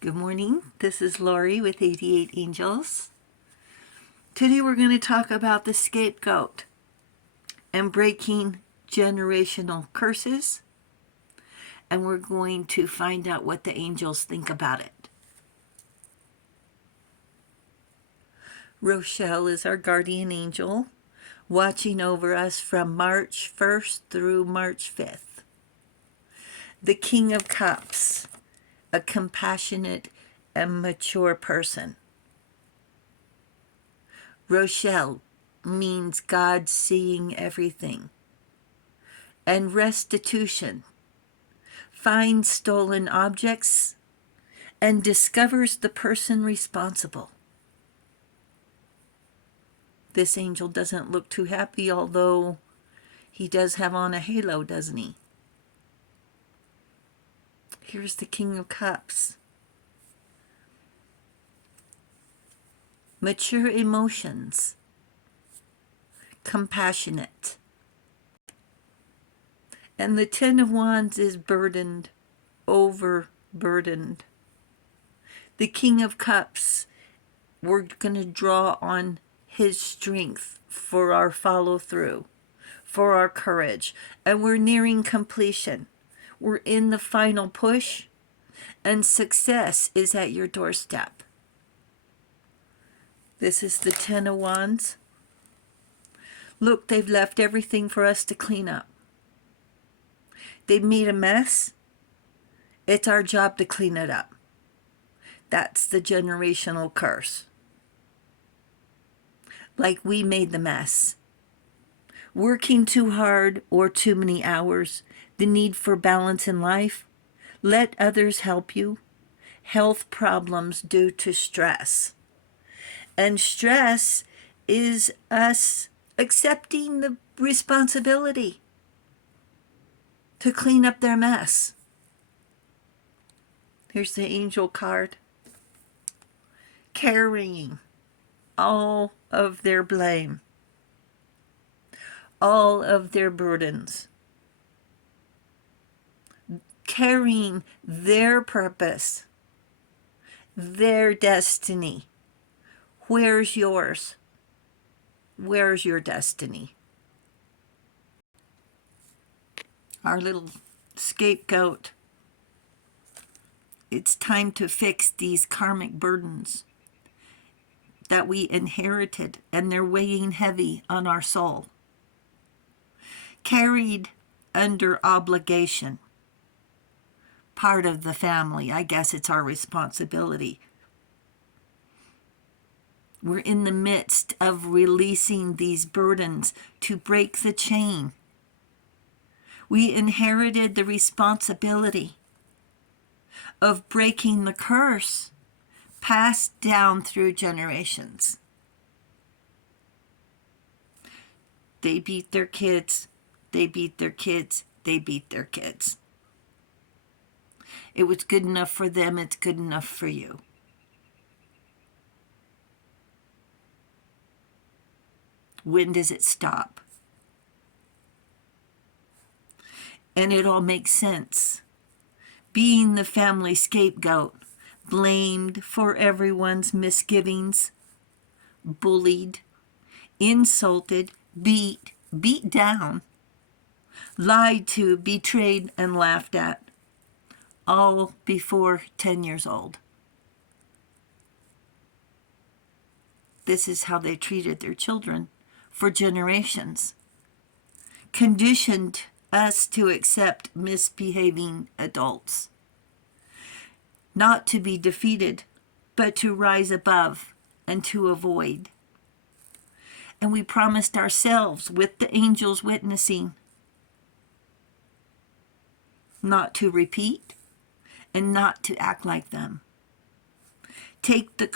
Good morning. This is Lori with 88 Angels. Today we're going to talk about the scapegoat and breaking generational curses. And we're going to find out what the angels think about it. Rochelle is our guardian angel, watching over us from March 1st through March 5th. The King of Cups, a compassionate and mature person. Rochelle means God seeing everything. And restitution finds stolen objects and discovers the person responsible. This angel doesn't look too happy, although he does have on a halo, doesn't he? Here's the King of Cups. Mature emotions. Compassionate. And the Ten of Wands is burdened, overburdened. The King of Cups, we're going to draw on his strength for our follow through, for our courage. And we're nearing completion. We're in the final push, and success is at your doorstep. This is the Ten of Wands. Look, they've left everything for us to clean up. They've made a mess. It's our job to clean it up. That's the generational curse. Like we made the mess. Working too hard or too many hours. The need for balance in life. Let others help you. Health problems due to stress. And stress is us accepting the responsibility to clean up their mess. Here's the angel card. Carrying all of their blame. All of their burdens. Carrying their purpose, their destiny. Where's yours? Where's your destiny? Our little scapegoat. It's time to fix these karmic burdens that we inherited, and they're weighing heavy on our soul. Carried under obligation. Part of the family. I guess it's our responsibility. We're in the midst of releasing these burdens to break the chain. We inherited the responsibility of breaking the curse passed down through generations. They beat their kids. They beat their kids. They beat their kids. It was good enough for them. It's good enough for you. When does it stop? And it all makes sense. Being the family scapegoat, blamed for everyone's misgivings, bullied, insulted, beat down, lied to, betrayed, and laughed at, all before 10 years old. This is how they treated their children for generations. Conditioned us to accept misbehaving adults. Not to be defeated, but to rise above and to avoid. And we promised ourselves, with the angels witnessing, not to repeat and not to act like them. Taking the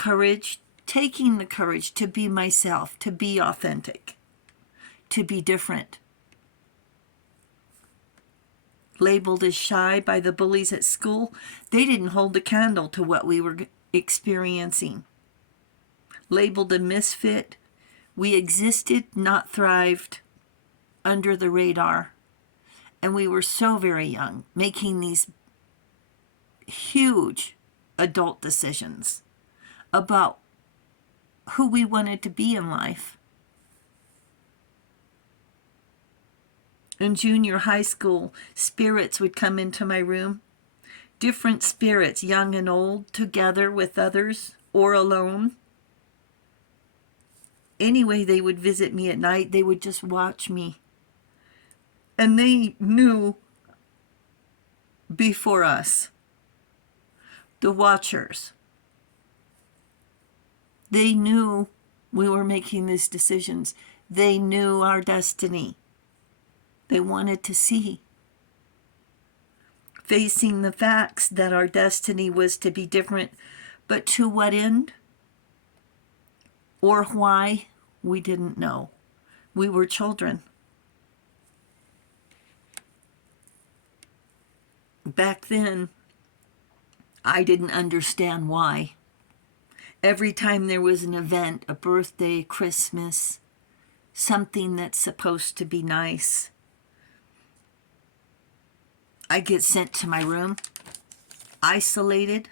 courage to be myself, to be authentic, to be different. Labeled as shy by the bullies at school, they didn't hold a candle to what we were experiencing. Labeled a misfit, we existed, not thrived, under the radar. And we were so very young, making these huge adult decisions about who we wanted to be in life. In junior high school, spirits would come into my room. Different spirits, young and old, together with others or alone. Anyway, they would visit me at night. They would just watch me. And they knew before us, the watchers. They knew we were making these decisions. They knew our destiny. They wanted to see. Facing the facts that our destiny was to be different, but to what end or why, we didn't know. We were children. Back then, I didn't understand why. Every time there was an event, a birthday, Christmas, something that's supposed to be nice, I get sent to my room, isolated,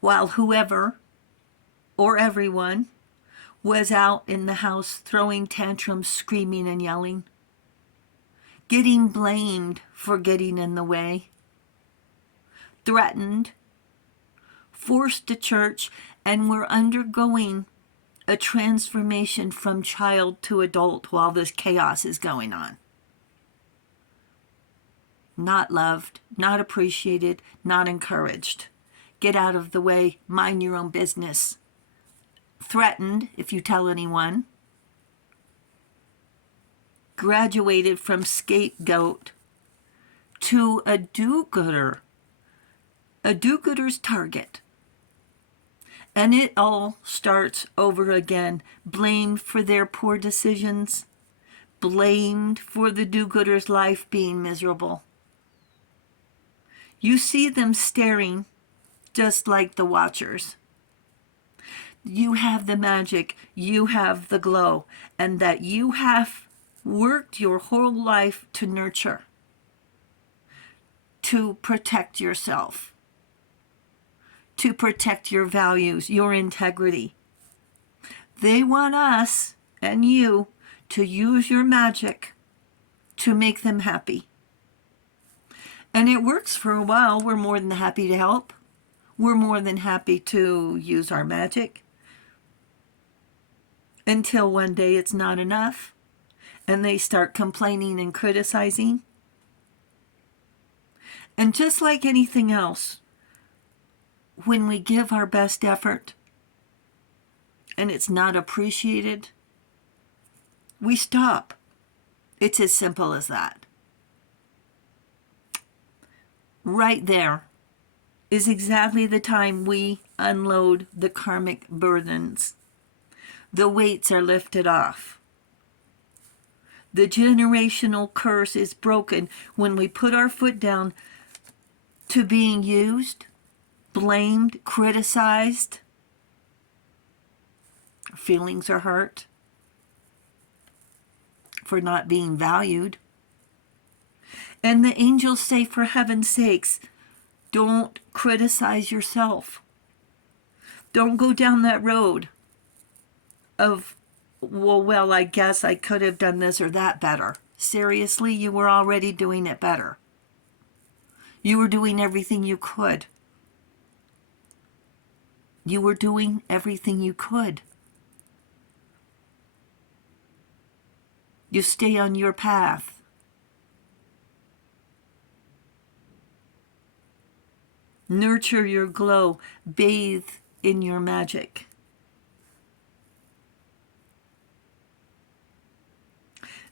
while whoever or everyone was out in the house throwing tantrums, screaming and yelling, getting blamed for getting in the way, threatened, forced to church, and were undergoing a transformation from child to adult while this chaos is going on. Not loved, not appreciated, not encouraged. Get out of the way, mind your own business. Threatened if you tell anyone. Graduated from scapegoat to a do-gooder. A do-gooder's target. And it all starts over again. Blamed for their poor decisions. Blamed for the do-gooder's life being miserable. You see them staring just like the watchers. You have the magic, you have the glow, and that you have worked your whole life to nurture, to protect yourself, to protect your values, your integrity. They want us and you to use your magic to make them happy. And it works for a while. We're more than happy to help. We're more than happy to use our magic. Until one day it's not enough. And they start complaining and criticizing. And just like anything else, when we give our best effort and it's not appreciated, we stop. It's as simple as that. Right there is exactly the time we unload the karmic burdens. The weights are lifted off. The generational curse is broken when we put our foot down to being used, blamed, criticized. Our feelings are hurt for not being valued. And the angels say, for heaven's sakes, don't criticize yourself. Don't go down that road of, well, I guess I could have done this or that better. Seriously, you were already doing it better. You were doing everything you could. You were doing everything you could. You stay on your path. Nurture your glow. Bathe in your magic.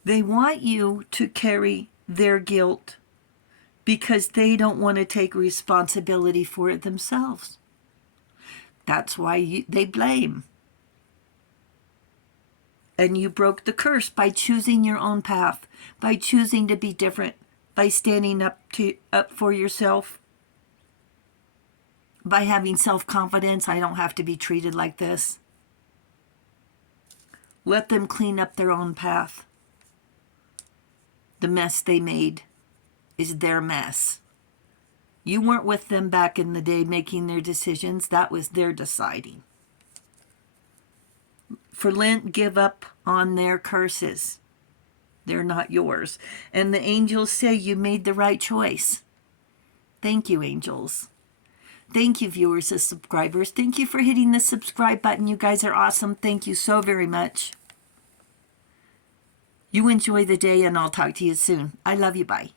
They want you to carry their guilt because they don't want to take responsibility for it themselves. That's why they blame. And you broke the curse by choosing your own path, by choosing to be different, by standing up for yourself, by having self-confidence. I don't have to be treated like this. Let them clean up their own path. The mess they made is their mess. You weren't with them back in the day making their decisions. That was their deciding. For Lent, give up on their curses. They're not yours. And the angels say you made the right choice. Thank you, angels. Thank you, viewers and subscribers. Thank you for hitting the subscribe button. You guys are awesome. Thank you so very much. You enjoy the day, and I'll talk to you soon. I love you. Bye.